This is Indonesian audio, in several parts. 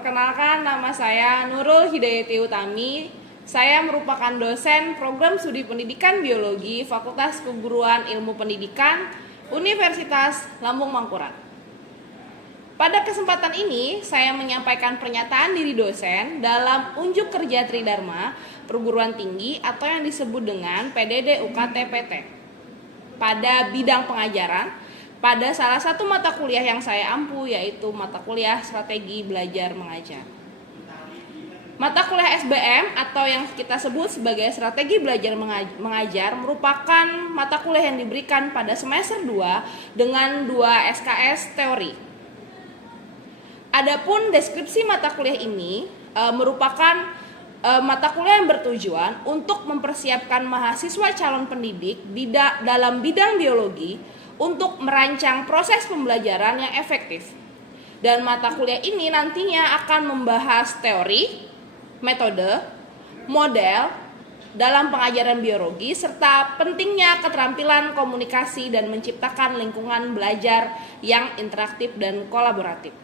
Perkenalkan, nama saya Nurul Hidayati Utami. Saya merupakan dosen program studi pendidikan biologi Fakultas Keguruan Ilmu Pendidikan Universitas Lambung Mangkurat. Pada kesempatan ini, saya menyampaikan pernyataan diri dosen dalam unjuk kerja Tridharma Perguruan Tinggi atau yang disebut dengan PDD UKT-PT pada bidang pengajaran pada salah satu mata kuliah yang saya ampu, yaitu mata kuliah Strategi Belajar Mengajar. Mata kuliah SBM atau yang kita sebut sebagai Strategi Belajar Mengajar merupakan mata kuliah yang diberikan pada semester 2 dengan 2 SKS teori. Adapun deskripsi mata kuliah ini merupakan mata kuliah yang bertujuan untuk mempersiapkan mahasiswa calon pendidik dalam bidang biologi untuk merancang proses pembelajaran yang efektif. Dan mata kuliah ini nantinya akan membahas teori, metode, model dalam pengajaran biologi, serta pentingnya keterampilan komunikasi dan menciptakan lingkungan belajar yang interaktif dan kolaboratif.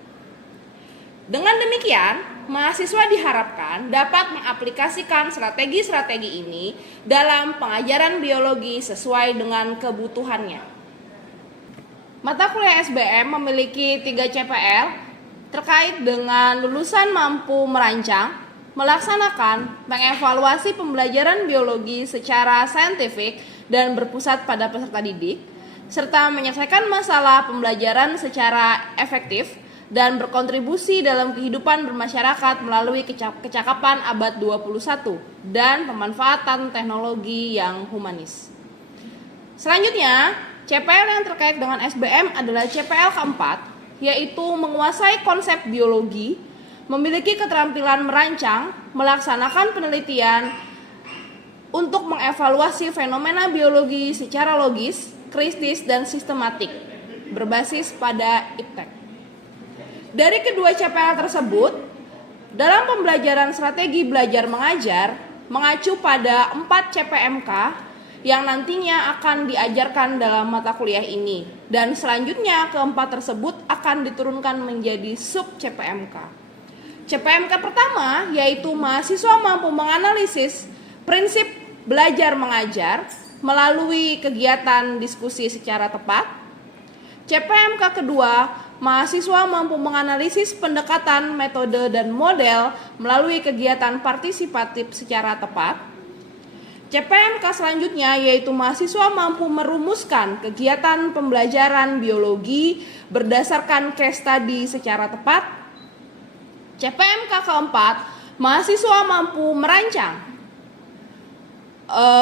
Dengan demikian, mahasiswa diharapkan dapat mengaplikasikan strategi-strategi ini dalam pengajaran biologi sesuai dengan kebutuhannya. Mata kuliah SBM memiliki 3 CPL terkait dengan lulusan mampu merancang, melaksanakan, mengevaluasi pembelajaran biologi secara saintifik dan berpusat pada peserta didik, serta menyelesaikan masalah pembelajaran secara efektif dan berkontribusi dalam kehidupan bermasyarakat melalui kecakapan abad 21 dan pemanfaatan teknologi yang humanis. Selanjutnya, CPL yang terkait dengan SBM adalah CPL keempat, yaitu menguasai konsep biologi, memiliki keterampilan merancang, melaksanakan penelitian untuk mengevaluasi fenomena biologi secara logis, kritis, dan sistematik, berbasis pada iptek. Dari kedua CPL tersebut, dalam pembelajaran strategi belajar mengajar, mengacu pada 4 CPMK yang nantinya akan diajarkan dalam mata kuliah ini, dan selanjutnya keempat tersebut akan diturunkan menjadi sub CPMK. CPMK pertama yaitu mahasiswa mampu menganalisis prinsip belajar mengajar melalui kegiatan diskusi secara tepat. CPMK kedua, mahasiswa mampu menganalisis pendekatan, metode, dan model melalui kegiatan partisipatif secara tepat. CPMK selanjutnya yaitu mahasiswa mampu merumuskan kegiatan pembelajaran biologi berdasarkan case study secara tepat. CPMK keempat, mahasiswa mampu merancang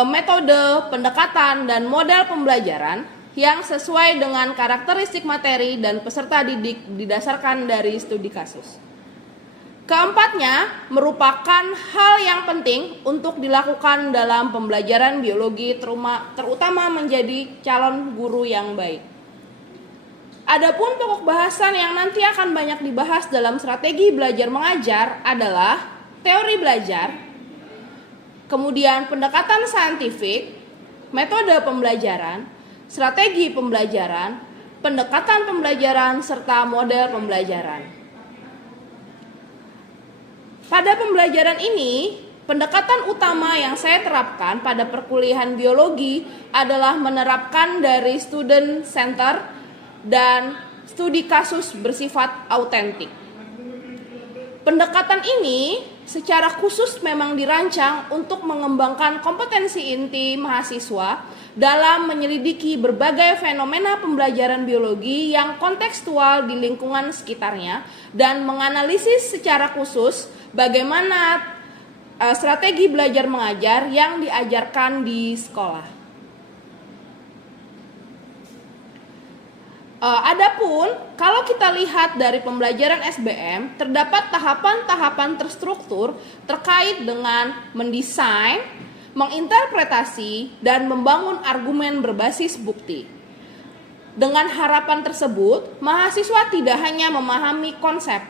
metode, pendekatan, dan model pembelajaran yang sesuai dengan karakteristik materi dan peserta didik didasarkan dari studi kasus. Keempatnya merupakan hal yang penting untuk dilakukan dalam pembelajaran biologi, terutama menjadi calon guru yang baik. Adapun pokok bahasan yang nanti akan banyak dibahas dalam strategi belajar mengajar adalah teori belajar, kemudian pendekatan saintifik, metode pembelajaran, strategi pembelajaran, pendekatan pembelajaran, serta model pembelajaran. Pada pembelajaran ini, pendekatan utama yang saya terapkan pada perkuliahan biologi adalah menerapkan dari student center dan studi kasus bersifat autentik. Pendekatan ini secara khusus memang dirancang untuk mengembangkan kompetensi inti mahasiswa dalam menyelidiki berbagai fenomena pembelajaran biologi yang kontekstual di lingkungan sekitarnya dan menganalisis secara khusus bagaimana strategi belajar mengajar yang diajarkan di sekolah. Adapun kalau kita lihat dari pembelajaran SBM, terdapat tahapan-tahapan terstruktur terkait dengan mendesain, menginterpretasi, dan membangun argumen berbasis bukti. Dengan harapan tersebut, mahasiswa tidak hanya memahami konsep,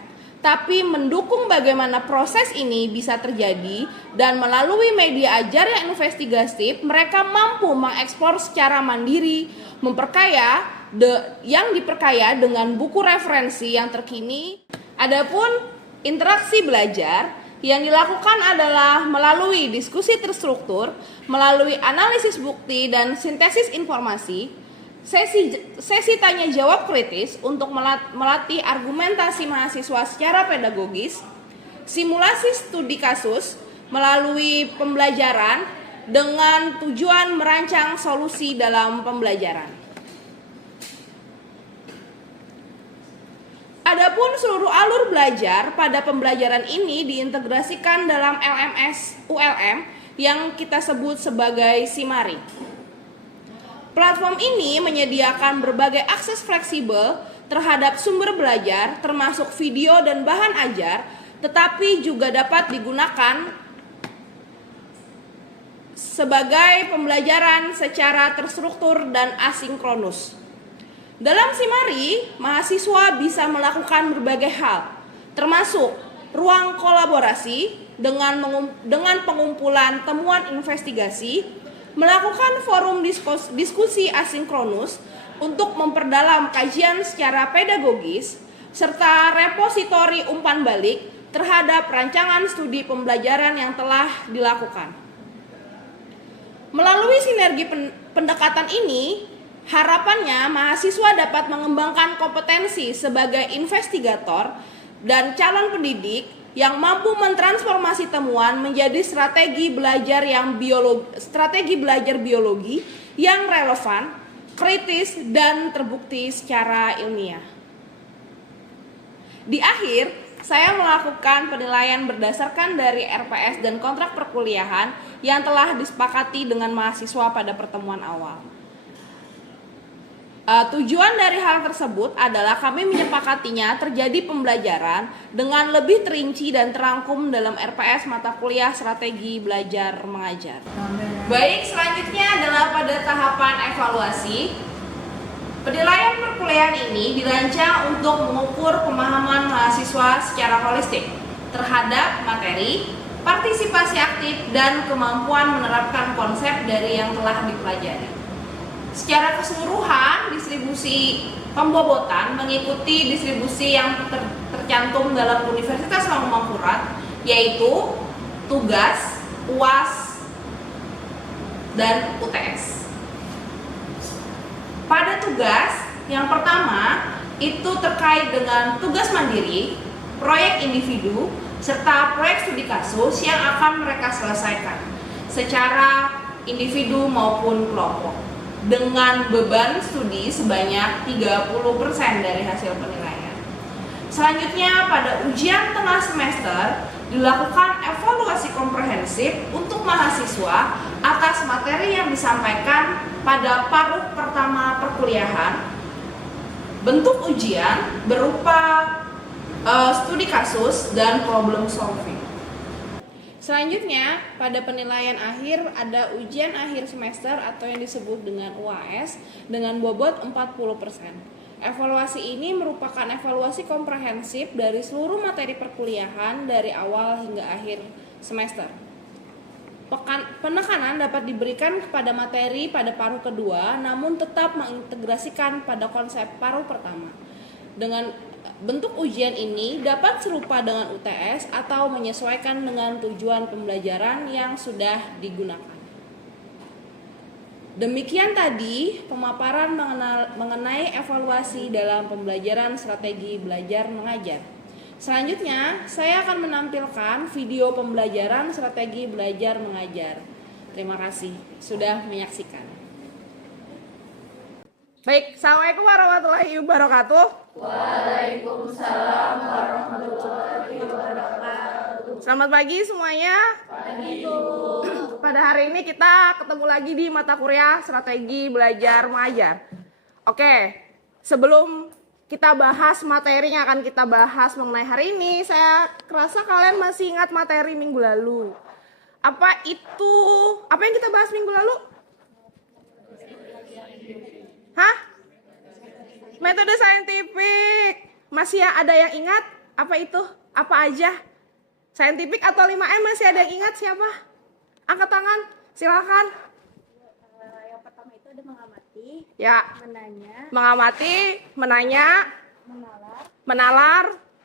tapi mendukung bagaimana proses ini bisa terjadi, dan melalui media ajar yang investigatif, mereka mampu mengeksplor secara mandiri, yang diperkaya dengan buku referensi yang terkini. Adapun Interaksi belajar yang dilakukan adalah melalui diskusi terstruktur, melalui analisis bukti dan sintesis informasi, sesi tanya jawab kritis untuk melatih argumentasi mahasiswa secara pedagogis, simulasi studi kasus melalui pembelajaran dengan tujuan merancang solusi dalam pembelajaran. Adapun seluruh alur belajar pada pembelajaran ini diintegrasikan dalam LMS ULM yang kita sebut sebagai Simari. Platform ini menyediakan berbagai akses fleksibel terhadap sumber belajar termasuk video dan bahan ajar, tetapi juga dapat digunakan sebagai pembelajaran secara terstruktur dan asinkronus. Dalam Simari, mahasiswa bisa melakukan berbagai hal, termasuk ruang kolaborasi dengan pengumpulan temuan investigasi, melakukan forum diskusi asinkronus untuk memperdalam kajian secara pedagogis, serta repositori umpan balik terhadap rancangan studi pembelajaran yang telah dilakukan. Melalui sinergi pendekatan ini, harapannya mahasiswa dapat mengembangkan kompetensi sebagai investigator dan calon pendidik yang mampu mentransformasi temuan menjadi strategi belajar biologi yang relevan, kritis, dan terbukti secara ilmiah. Di akhir, saya melakukan penilaian berdasarkan dari RPS dan kontrak perkuliahan yang telah disepakati dengan mahasiswa pada pertemuan awal. Tujuan dari hal tersebut adalah kami menyepakatinya terjadi pembelajaran dengan lebih terinci dan terangkum dalam RPS mata kuliah strategi belajar mengajar. Baik, selanjutnya adalah pada tahapan evaluasi. Penilaian perkuliahan ini dirancang untuk mengukur pemahaman mahasiswa secara holistik terhadap materi, partisipasi aktif, dan kemampuan menerapkan konsep dari yang telah dipelajari. Secara keseluruhan, distribusi pembobotan mengikuti distribusi yang tercantum dalam Universitas Mangkurat, yaitu tugas, UAS, dan UTS. Pada tugas, yang pertama itu terkait dengan tugas mandiri, proyek individu, serta proyek studi kasus yang akan mereka selesaikan secara individu maupun kelompok, dengan beban studi sebanyak 30% dari hasil penilaian. Selanjutnya, pada ujian tengah semester dilakukan evaluasi komprehensif untuk mahasiswa atas materi yang disampaikan pada paruh pertama perkuliahan. Bentuk ujian berupa studi kasus dan problem solving. Selanjutnya, pada penilaian akhir ada ujian akhir semester atau yang disebut dengan UAS dengan bobot 40%. Evaluasi ini merupakan evaluasi komprehensif dari seluruh materi perkuliahan dari awal hingga akhir semester. Penekanan dapat diberikan kepada materi pada paruh kedua, namun tetap mengintegrasikan pada konsep paruh pertama. Dengan bentuk ujian ini dapat serupa dengan UTS atau menyesuaikan dengan tujuan pembelajaran yang sudah digunakan. Demikian tadi pemaparan mengenai evaluasi dalam pembelajaran strategi belajar mengajar. Selanjutnya, saya akan menampilkan video pembelajaran strategi belajar mengajar. Terima kasih sudah menyaksikan. Baik, Assalamualaikum warahmatullahi wabarakatuh. Waalaikumsalam warahmatullahi wabarakatuh. Selamat pagi semuanya. Pagi, Bu. Pada hari ini kita ketemu lagi di mata kuliah strategi belajar mengajar. Oke, sebelum kita bahas materi yang akan kita bahas mengenai hari ini, saya rasa kalian masih ingat materi minggu lalu. Apa yang kita bahas minggu lalu? Hah? Metode saintifik. Masih ada yang ingat? Apa itu? Apa aja? Saintifik atau 5M masih ada yang ingat siapa? Angkat tangan, silakan. Yang pertama itu ada mengamati, Ya. menanya, Mengamati, menanya, menalar, menalar,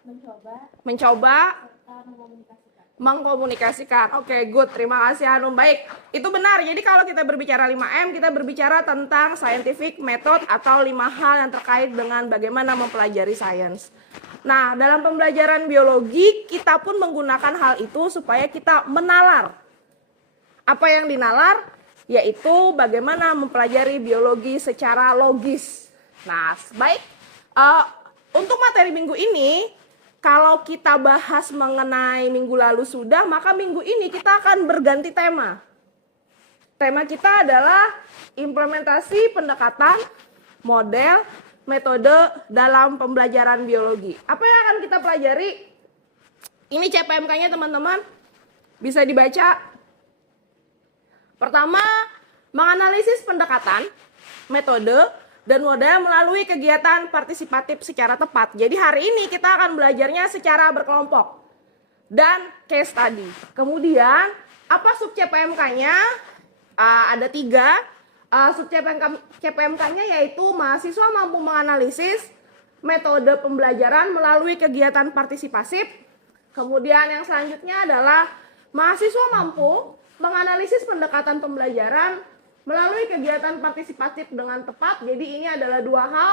Mencoba serta mengkomunikasikan. mengkomunikasikan. Oke, good. Terima kasih Hanum. Baik, itu benar. Jadi kalau kita berbicara 5M, kita berbicara tentang scientific method atau 5 hal yang terkait dengan bagaimana mempelajari sains. Nah, dalam pembelajaran biologi, kita pun menggunakan hal itu supaya kita menalar. Apa yang dinalar? Yaitu bagaimana mempelajari biologi secara logis. Nah, baik. Untuk materi minggu ini, kalau kita bahas mengenai minggu lalu sudah, maka minggu ini kita akan berganti tema. Tema kita adalah implementasi pendekatan, model, metode dalam pembelajaran biologi. Apa yang akan kita pelajari? Ini CPMK-nya teman-teman. Bisa dibaca. Pertama, menganalisis pendekatan, metode, dan model melalui kegiatan partisipatif secara tepat. Jadi hari ini kita akan belajarnya secara berkelompok dan case study. Kemudian apa sub CPMK-nya? Ada 3. Sub CPMK-nya yaitu mahasiswa mampu menganalisis metode pembelajaran melalui kegiatan partisipasif. Kemudian yang selanjutnya adalah mahasiswa mampu menganalisis pendekatan pembelajaran melalui kegiatan partisipatif dengan tepat. Jadi ini adalah 2 hal,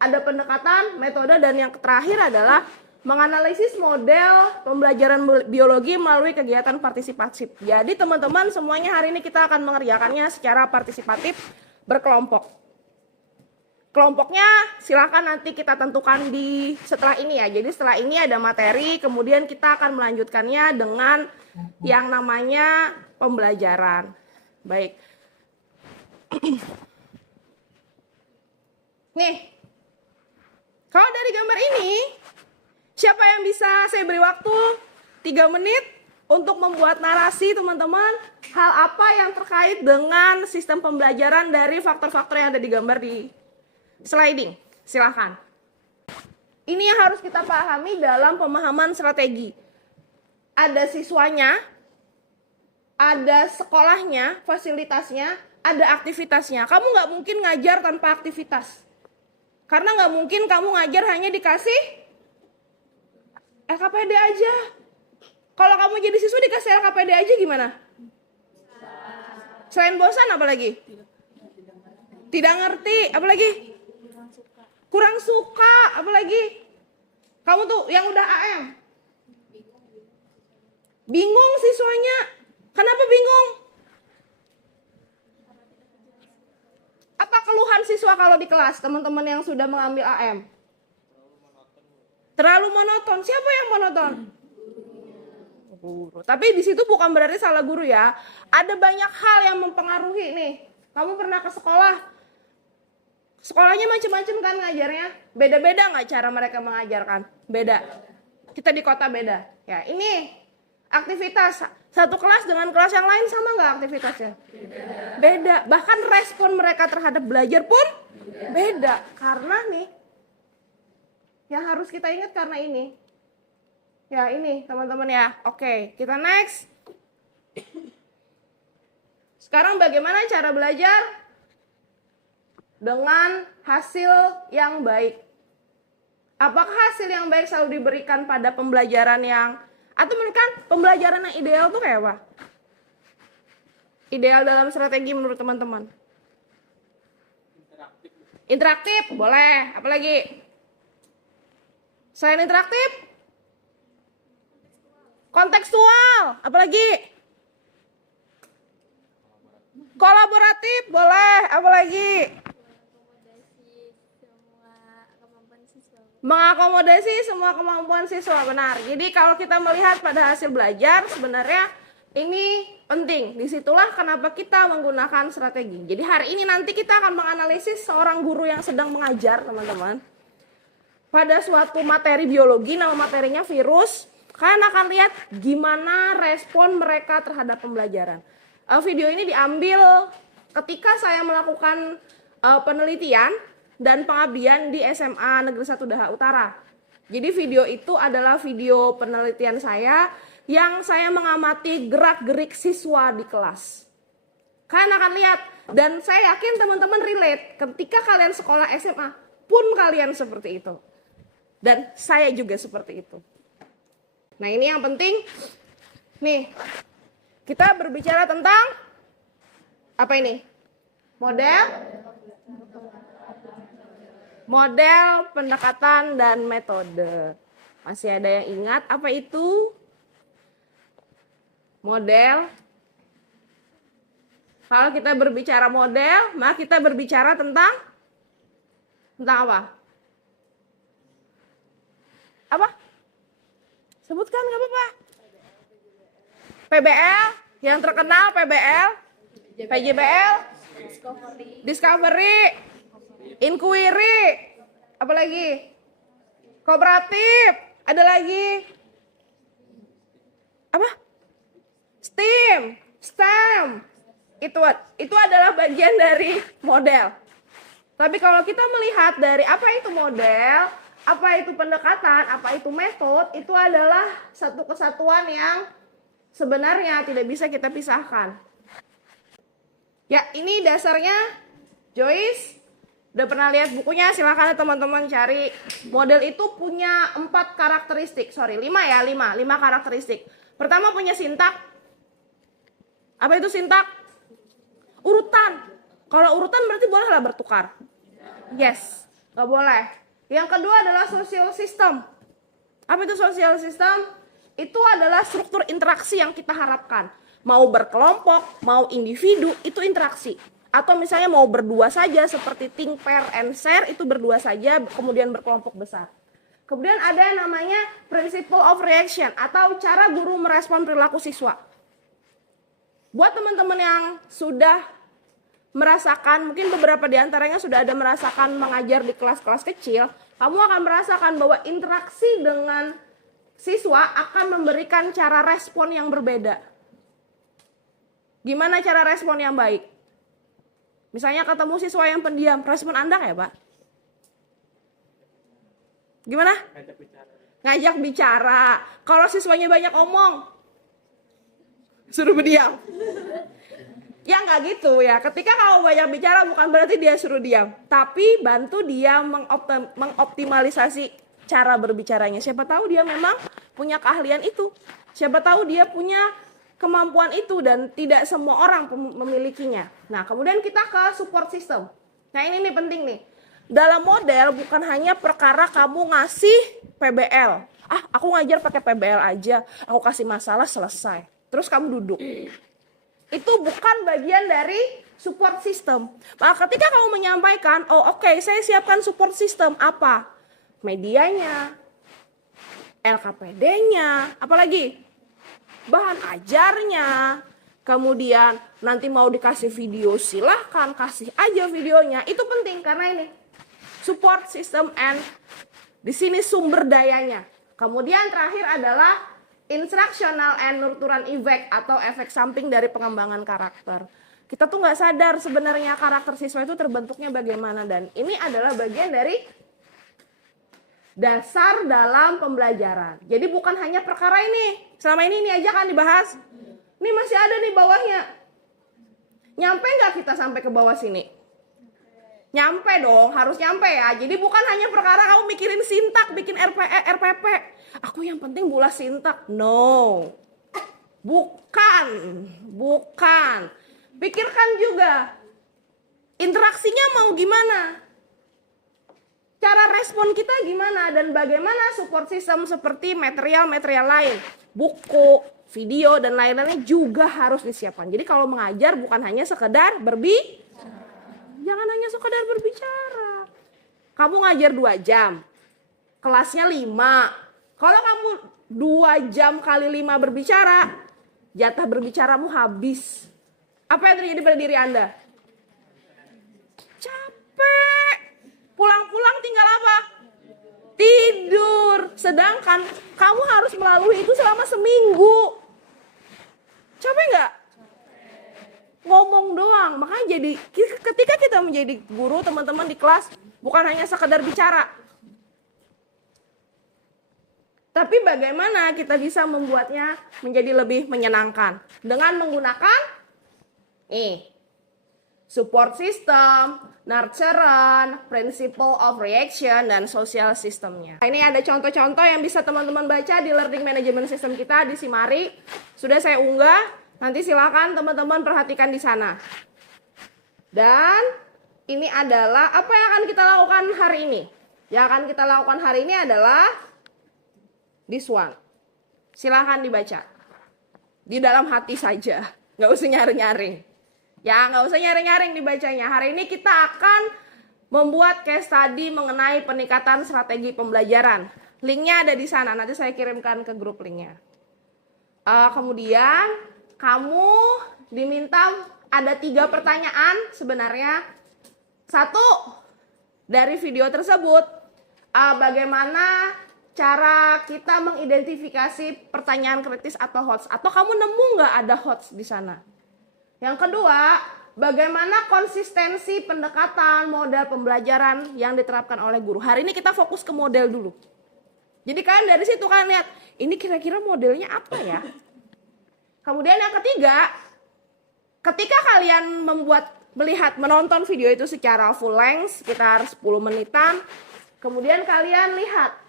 ada pendekatan, metode, dan yang terakhir adalah menganalisis model pembelajaran biologi melalui kegiatan partisipatif. Jadi teman-teman semuanya hari ini kita akan mengerjakannya secara partisipatif berkelompok. Kelompoknya silakan nanti kita tentukan di setelah ini ya. Jadi setelah ini ada materi, kemudian kita akan melanjutkannya dengan yang namanya pembelajaran. Baik. Nih, kalau dari gambar ini, siapa yang bisa saya beri waktu 3 menit untuk membuat narasi teman-teman? Hal apa yang terkait dengan sistem pembelajaran dari faktor-faktor yang ada di gambar di sliding? Silahkan. Ini yang harus kita pahami dalam pemahaman strategi. Ada siswanya, ada sekolahnya, fasilitasnya, ada aktivitasnya. Kamu nggak mungkin ngajar tanpa aktivitas. Karena nggak mungkin kamu ngajar hanya dikasih LKPD aja. Kalau kamu jadi siswa dikasih LKPD aja gimana? Selain bosan apa lagi? Tidak ngerti, apa lagi? Kurang suka, apa lagi? Kamu tuh yang udah AM. Bingung siswanya. Kenapa bingung? Apa keluhan siswa kalau di kelas, teman-teman yang sudah mengambil AM? Terlalu monoton. Siapa yang monoton? Guru. Tapi di situ bukan berarti salah guru ya. Ada banyak hal yang mempengaruhi nih. Kamu pernah ke sekolah? Sekolahnya macam-macam kan ngajarnya? Beda-beda nggak cara mereka mengajarkan? Beda. Kita di kota beda. Ya, ini aktivitas satu kelas dengan kelas yang lain sama nggak aktivitasnya? Beda. Bahkan respon mereka terhadap belajar pun beda. Karena nih, yang harus kita ingat karena ini. Ya ini teman-teman ya. Oke, kita next. Sekarang bagaimana cara belajar dengan hasil yang baik? Apakah hasil yang baik selalu diberikan pada pembelajaran yang atau kan pembelajaran yang ideal tuh kayak apa? Ideal dalam strategi menurut teman-teman? Interaktif, boleh. Apalagi? Selain interaktif? Kontekstual, apalagi? Kolaboratif, boleh. Apalagi? Mengakomodasi semua kemampuan siswa, benar. Jadi kalau kita melihat pada hasil belajar, sebenarnya ini penting. Disitulah kenapa kita menggunakan strategi. Jadi hari ini nanti kita akan menganalisis seorang guru yang sedang mengajar, teman-teman. Pada suatu materi biologi, nama materinya virus. Kalian akan lihat gimana respon mereka terhadap pembelajaran. Video ini diambil ketika saya melakukan penelitian dan pengabdian di SMA Negeri 1 Daha Utara. Jadi video itu adalah video penelitian saya yang saya mengamati gerak-gerik siswa di kelas. Kalian akan lihat, dan saya yakin teman-teman relate ketika kalian sekolah SMA pun kalian seperti itu. Dan saya juga seperti itu. Nah ini yang penting. Nih, kita berbicara tentang apa ini? Model pendekatan dan metode. Masih ada yang ingat apa itu? Model. Kalau kita berbicara model, maka kita berbicara tentang apa? Apa? Sebutkan, nggak apa-apa. PBL, yang terkenal PBL, PJBL, Discovery, Inquiry, apa lagi? Kooperatif, ada lagi? Apa? STEM. Itu adalah bagian dari model. Tapi kalau kita melihat dari apa itu model, apa itu pendekatan, apa itu metode, itu adalah satu kesatuan yang sebenarnya tidak bisa kita pisahkan. Ya, ini dasarnya Joyce. Udah pernah lihat bukunya? Silahkan teman-teman cari. Model itu punya 5 karakteristik. Pertama punya sintak. Apa itu sintak? Urutan. Kalau urutan berarti bolehlah bertukar. Yes, nggak boleh. Yang kedua adalah social system. Apa itu social system? Itu adalah struktur interaksi yang kita harapkan. Mau berkelompok, mau individu, itu interaksi. Atau misalnya mau berdua saja seperti think, pair, and share, itu berdua saja, kemudian berkelompok besar. Kemudian ada yang namanya principle of reaction atau cara guru merespon perilaku siswa. Buat teman-teman yang sudah merasakan, mungkin beberapa di antaranya sudah ada merasakan mengajar di kelas-kelas kecil, kamu akan merasakan bahwa interaksi dengan siswa akan memberikan cara respon yang berbeda. Gimana cara respon yang baik? Misalnya ketemu siswa yang pendiam, respon Anda kayak Pak? Gimana? Ngajak bicara. Kalau siswanya banyak omong, suruh berdiam. Ya nggak gitu ya. Ketika kamu banyak bicara bukan berarti dia suruh diam. Tapi bantu dia mengoptimalisasi cara berbicaranya. Siapa tahu dia memang punya keahlian itu. Siapa tahu dia punya kemampuan itu dan tidak semua orang memilikinya. Nah, kemudian kita ke support system. Nah, ini nih penting nih. Dalam model bukan hanya perkara kamu ngasih PBL. Aku ngajar pakai PBL aja. Aku kasih masalah selesai. Terus kamu duduk. Itu bukan bagian dari support system. Maka ketika kamu menyampaikan, oke, saya siapkan support system apa? Medianya, LKPD-nya, apalagi? Bahan ajarnya, kemudian nanti mau dikasih video silahkan kasih aja videonya. Itu penting karena ini support system and di sini sumber dayanya. Kemudian terakhir adalah instructional and nurturing effect atau efek samping dari pengembangan karakter. Kita tuh nggak sadar sebenarnya karakter siswa itu terbentuknya bagaimana, dan ini adalah bagian dari dasar dalam pembelajaran. Jadi bukan hanya perkara ini. Selama ini aja kan dibahas. Ini masih ada nih bawahnya. Nyampe nggak kita sampai ke bawah sini? Nyampe dong, harus nyampe ya. Jadi bukan hanya perkara kamu mikirin sintak, bikin RPP. Aku yang penting bulas sintak. No. Bukan. Pikirkan juga. Interaksinya mau gimana? Cara respon kita gimana dan bagaimana support system seperti material-material lain, buku, video dan lain-lainnya juga harus disiapkan. Jadi kalau mengajar bukan hanya sekedar jangan hanya sekedar berbicara. Kamu ngajar 2 jam, kelasnya 5. Kalau kamu 2 jam kali 5 berbicara, jatah berbicaramu habis. Apa yang terjadi pada diri Anda? Capek. Pulang-pulang tinggal apa? Tidur. Sedangkan kamu harus melalui itu selama seminggu. Capek nggak? Ngomong doang. Makanya jadi ketika kita menjadi guru, teman-teman di kelas bukan hanya sekedar bicara. Tapi bagaimana kita bisa membuatnya menjadi lebih menyenangkan dengan menggunakan support system, nurturing, principle of reaction, dan social systemnya. Ini ada contoh-contoh yang bisa teman-teman baca di learning management system kita di Simari. Sudah saya unggah, nanti silakan teman-teman perhatikan di sana. Dan ini adalah apa yang akan kita lakukan hari ini. Yang akan kita lakukan hari ini adalah this one. Silakan dibaca. Di dalam hati saja, nggak usah nyaring-nyaring. Ya, nggak usah nyaring-nyaring dibacanya. Hari ini kita akan membuat case study mengenai peningkatan strategi pembelajaran. Linknya ada di sana, nanti saya kirimkan ke grup linknya. Kemudian, kamu diminta ada 3 pertanyaan sebenarnya. 1, dari video tersebut, bagaimana cara kita mengidentifikasi pertanyaan kritis atau HOTS. Atau kamu nemu nggak ada HOTS di sana? Yang kedua, bagaimana konsistensi pendekatan model pembelajaran yang diterapkan oleh guru. Hari ini kita fokus ke model dulu. Jadi kalian dari situ kalian lihat, ini kira-kira modelnya apa ya? Kemudian yang ketiga, ketika kalian menonton video itu secara full length, sekitar 10 menitan, kemudian kalian lihat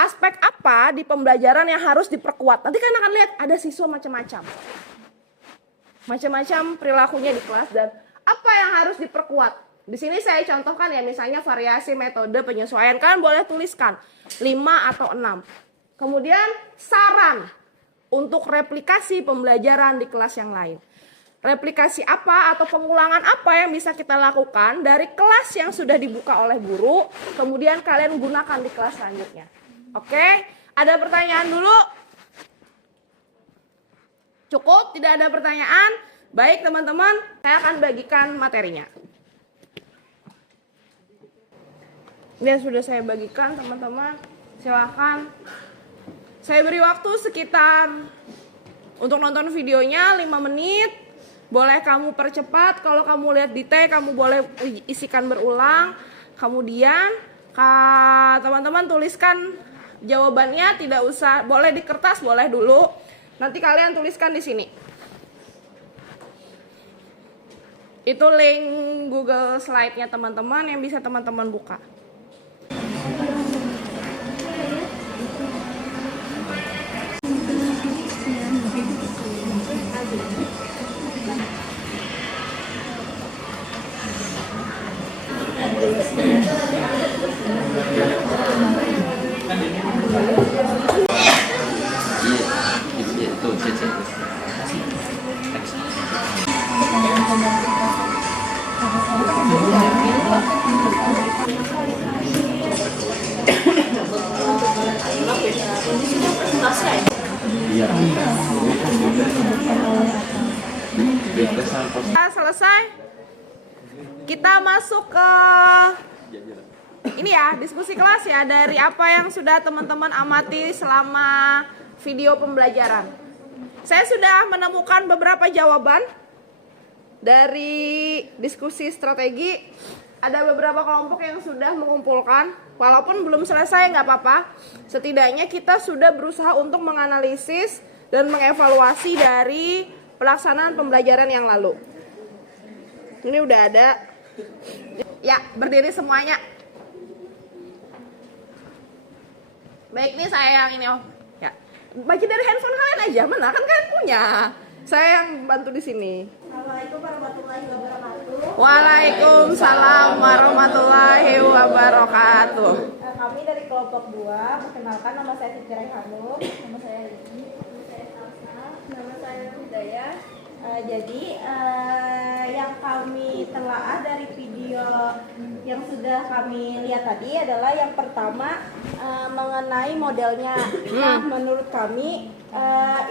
aspek apa di pembelajaran yang harus diperkuat. Nanti kalian akan lihat ada siswa macam-macam perilakunya di kelas dan apa yang harus diperkuat. Di sini saya contohkan ya, misalnya variasi metode penyesuaian. Kalian boleh tuliskan 5 atau 6. Kemudian saran untuk replikasi pembelajaran di kelas yang lain. Replikasi apa atau pengulangan apa yang bisa kita lakukan dari kelas yang sudah dibuka oleh guru, kemudian kalian gunakan di kelas selanjutnya. Oke, ada pertanyaan dulu? Cukup? Tidak ada pertanyaan? Baik teman-teman, saya akan bagikan materinya. Ini sudah saya bagikan teman-teman. Silahkan. Saya beri waktu sekitar untuk nonton videonya 5 menit. Boleh kamu percepat. Kalau kamu lihat di T, kamu boleh isikan berulang. Kemudian teman-teman tuliskan jawabannya, tidak usah, boleh di kertas, boleh dulu. Nanti kalian tuliskan di sini. Itu link Google Slide-nya teman-teman yang bisa teman-teman buka. Selesai. Kita masuk ke ini ya, diskusi kelas ya, dari apa yang sudah teman-teman amati selama video pembelajaran. Saya sudah menemukan beberapa jawaban dari diskusi strategi. Ada beberapa kelompok yang sudah mengumpulkan, walaupun belum selesai nggak apa-apa. Setidaknya kita sudah berusaha untuk menganalisis dan mengevaluasi dari pelaksanaan pembelajaran yang lalu. Ini udah ada. Ya, berdiri semuanya. Baik, nih saya yang ini, oh. Ya. Baca dari handphone kalian aja, mana kan kalian punya. Saya yang bantu di sini. Assalamualaikum warahmatullahi wabarakatuh. Waalaikumsalam warahmatullahi wabarakatuh. Kami dari kelompok 2, perkenalkan nama saya Siti Hanum, nama saya Rini, nama saya Salsa, nama saya Hidayah. Jadi yang kami telaah dari video yang sudah kami lihat tadi adalah yang pertama mengenai modelnya. Nah, menurut kami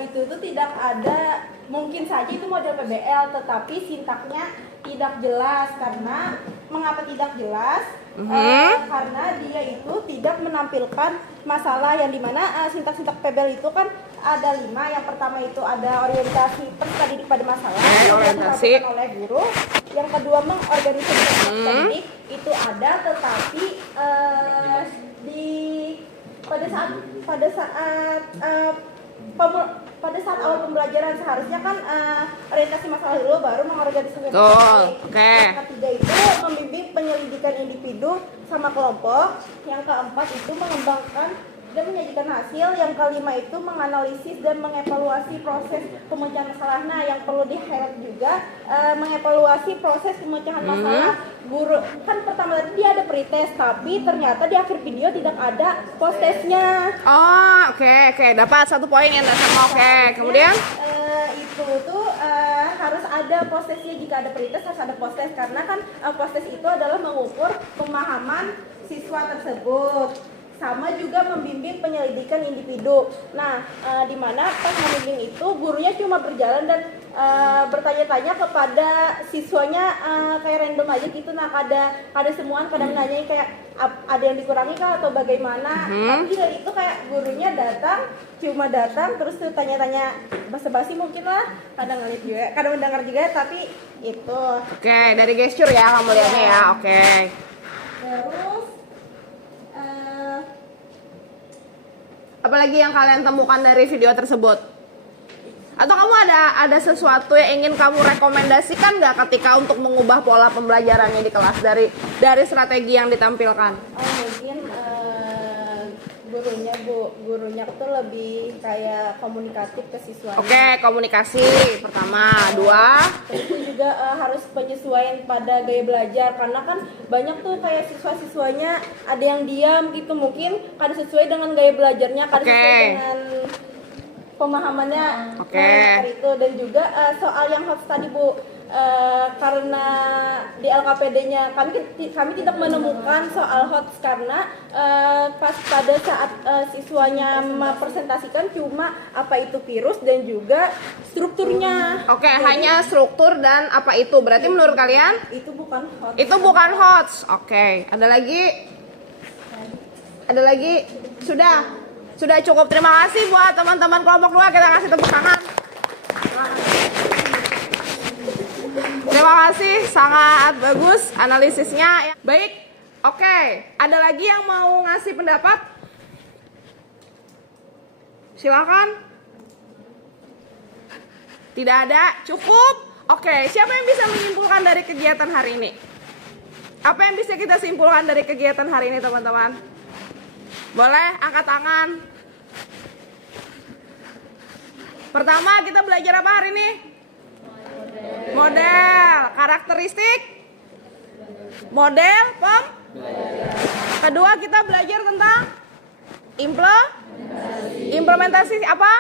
itu tuh tidak ada, mungkin saja itu model PBL, tetapi sintaknya tidak jelas. Karena mengapa tidak jelas? Karena dia itu tidak menampilkan masalah yang dimana sintak-sintak PBL itu kan ada 5. Yang pertama itu ada orientasi peserta didik pada masalah yang dilakukan oleh guru. Yang kedua mengorganisasi peserta didik itu ada, tetapi pada saat pada saat awal pembelajaran seharusnya kan orientasi masalah dulu baru mengorganisasikan. Oke. Yang ketiga itu membimbing penyelidikan individu sama kelompok. Yang keempat itu mengembangkan dan menyajikan hasil. Yang kelima itu menganalisis dan mengevaluasi proses pemecahan masalah. Nah, yang perlu di-highlight juga mengevaluasi proses pemecahan masalah. Guru kan pertama tadi dia ada pretest, tapi ternyata di akhir video tidak ada post testnya. Oh, oke. Dapat 1 poin yang sama. Oke. Kemudian Itu tuh harus ada post testnya. Jika ada pretest harus ada post test, karena kan post test itu adalah mengukur pemahaman siswa tersebut. Sama juga membimbing penyelidikan individu. Nah, di mana pas membimbing itu gurunya cuma berjalan dan bertanya-tanya kepada siswanya kayak random aja gitu. Nah, ada semuaan kadang nanya kayak ada yang dikurangi kah atau bagaimana. Tapi dari itu kayak gurunya cuma datang terus tuh tanya-tanya basa-basi mungkin lah. Kadang ngeliat juga, kadang mendengar juga, tapi itu. oke, dari gesture ya kamu lihatnya ya. Oke. Terus Apalagi yang kalian temukan dari video tersebut? Atau kamu ada sesuatu yang ingin kamu rekomendasikan nggak ketika untuk mengubah pola pembelajarannya di kelas dari strategi yang ditampilkan? mungkin gurunya tuh lebih kayak komunikatif ke siswanya. Oke, komunikasi pertama. 2, Terus itu juga harus penyesuaian pada gaya belajar, karena kan banyak tuh kayak siswa-siswanya ada yang diam gitu, mungkin kadang sesuai dengan gaya belajarnya, kadang sesuai dengan pemahamannya. Materi itu. Dan juga soal yang hots tadi Bu, karena di LKPD-nya kami tidak menemukan soal hots, karena pas pada saat siswanya mempresentasikan cuma apa itu virus dan juga strukturnya. Oke, hanya struktur dan apa itu. Berarti menurut kalian Itu bukan hots. itu bukan hots. Oke, ada lagi? Ada lagi? Sudah cukup. Terima kasih buat teman-teman kelompok 2. Kita kasih tepuk tangan. Terima kasih, sangat bagus analisisnya. Baik, oke. Ada lagi yang mau ngasih pendapat? Silakan. Tidak ada? Cukup? Oke, siapa yang bisa menyimpulkan dari kegiatan hari ini? Apa yang bisa kita simpulkan dari kegiatan hari ini, teman-teman? Boleh angkat tangan. Pertama, kita belajar apa hari ini? Model. Karakteristik model Kedua, kita belajar tentang implementasi apa?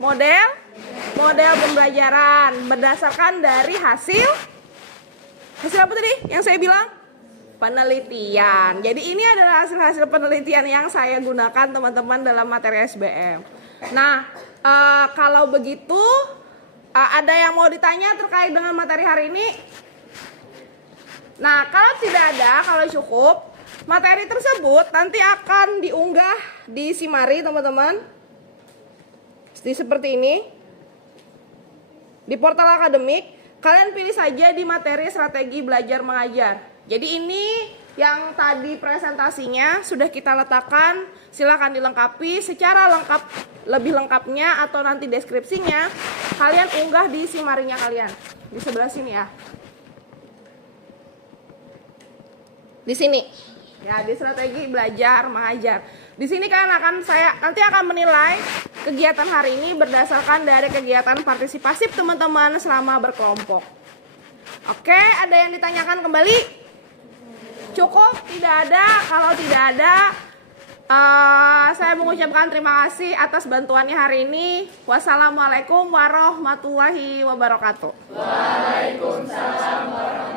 Model pembelajaran berdasarkan dari hasil apa tadi yang saya bilang? Penelitian. Jadi ini adalah hasil penelitian yang saya gunakan teman-teman dalam materi SBM. Nah, kalau begitu ada yang mau ditanya terkait dengan materi hari ini? Nah, kalau tidak ada, kalau cukup, materi tersebut nanti akan diunggah di Simari, teman-teman. Seperti ini. Di portal akademik, kalian pilih saja di materi strategi belajar mengajar. Jadi ini yang tadi presentasinya sudah kita letakkan, silakan dilengkapi secara lengkap, lebih lengkapnya atau nanti deskripsinya kalian unggah di Simarinya kalian. Di sebelah sini ya. Di sini. Ya, di strategi belajar mengajar. Di sini kalian nanti akan menilai kegiatan hari ini berdasarkan dari kegiatan partisipasif teman-teman selama berkelompok. Oke, ada yang ditanyakan kembali? Cukup? Tidak ada? Kalau tidak ada, saya mengucapkan terima kasih atas bantuannya hari ini. Wassalamualaikum warahmatullahi wabarakatuh. Waalaikumsalam warahmatullahi wabarakatuh.